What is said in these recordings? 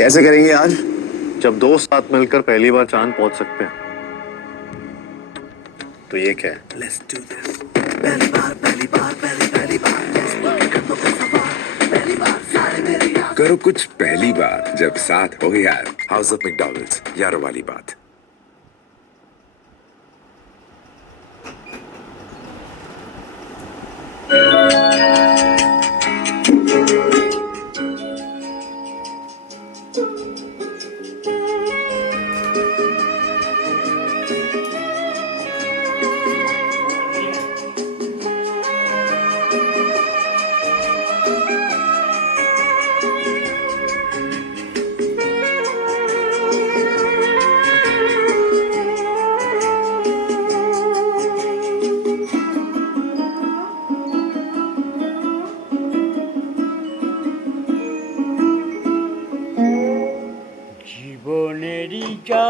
कैसे करेंगे आज? जब दो साथ मिलकर पहली बार चांद पहुंच सकते हैं तो ये क्या है? Let's do this. पहली बार पहली बार पहली पहली बार पहली बार सारे मेरे यार करो कुछ पहली बार जब साथ हो यार। हाउस ऑफ मैकडॉनल्ड्स, यारों वाली बात। জীবনেরই যা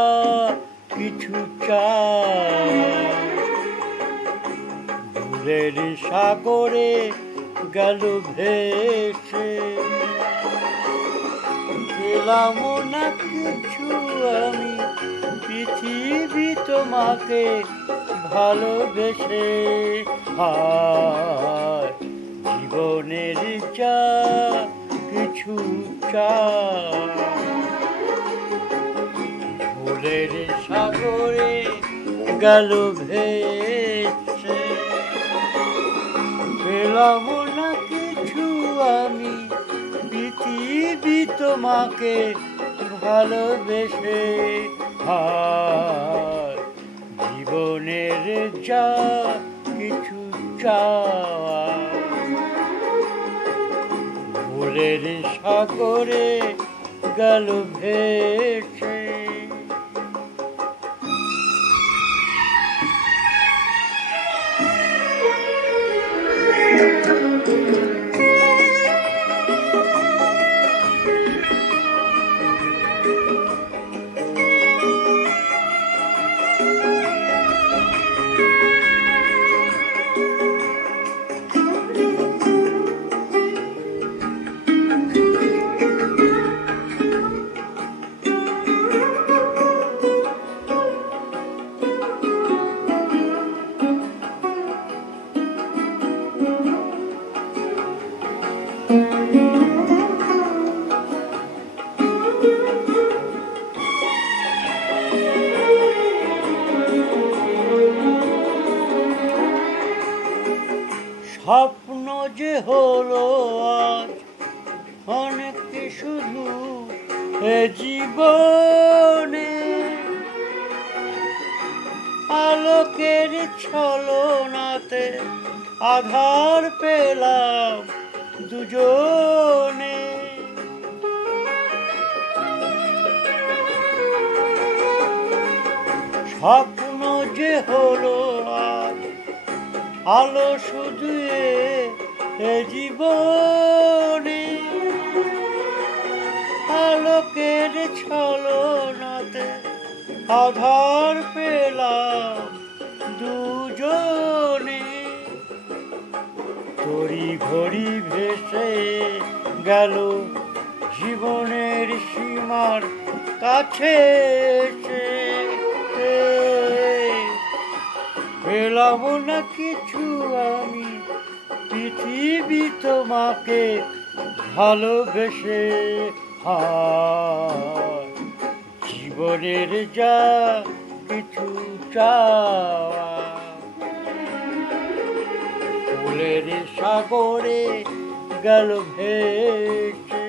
কিছু চাই ভুলের সাগরে গেল ভেসে পেলাম না কিছু আমি পৃথিবী তোমাকে ভালোবেসে হায় জীবনের যা কিছু চাই ভুলের সাগরে গেল ভেসে পেলাম না কিছু আমি পৃথিবী তোমাকে ভালোবেসে হায় জীবনের যা কিছু চাওয়া ভুলের সাগরে গেল ভেসে। স্বপ্ন যে হলো আজ অনেক শুধু এ জীবনে আলোকের ছলনাতে আধার পেলাম দুজনে স্বপ্ন যে হলো আজ আলো শুধু এ জীবনে আলোকের ছলনাতে আধার পেলাম দুজনে তড়ি ঘড়ি ভেসে গেল জীবনের সীমার কাছে এসে পেলাম না কিছু আমি পৃথিবী তোমাকে ভালোবেসে হায় জীবনের যা কিছু চাওয়া ফুলের সাগরে গেল ভেসে।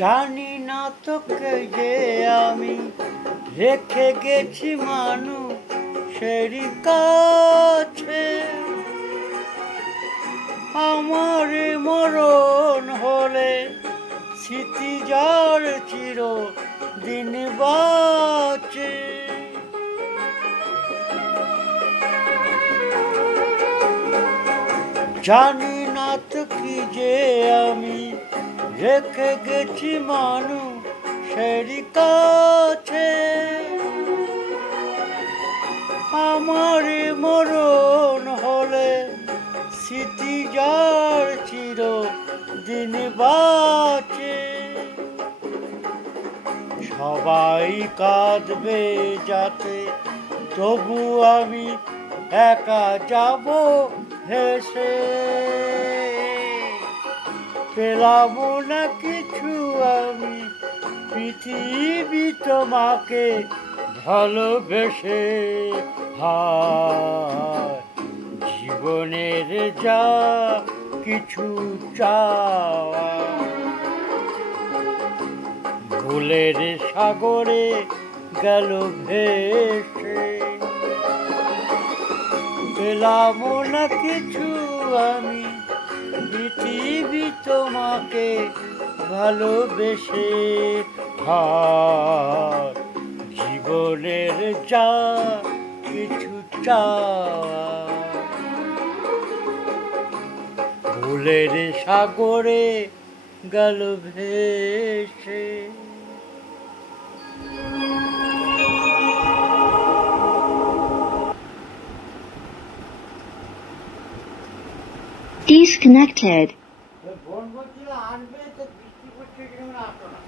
জানি না তোকে যে আমি রেখে গেছি মানুষেরই কাছে, আমার মরণ হলে স্মৃতি যার চির দিন বাঁচে। জানি না তো কি যে আমি রেখে গেছি মানুষেরই কাছে, আমার মরণ হলে স্মৃতি যার চির দিন বাঁচে। সবাই কাঁদবে যাতে, তবু আমি একা যাব হেসে। পেলাম না কিছু আমি পৃথিবী তোমাকে ভালোবেসে। হায় জীবনের যা কিছু চাওয়া, ভুলের সাগরে গেল ভেসে। পেলাম না কিছু আমি পৃথিবী তোমাকে ভালোবেসে। হায় জীবনের যা কিছু চাওয়া, ভুলের সাগরে গেল ভেসে। Disconnected. ফোন করছিল আনবে, তো বৃষ্টি পড়ছে, আসো না।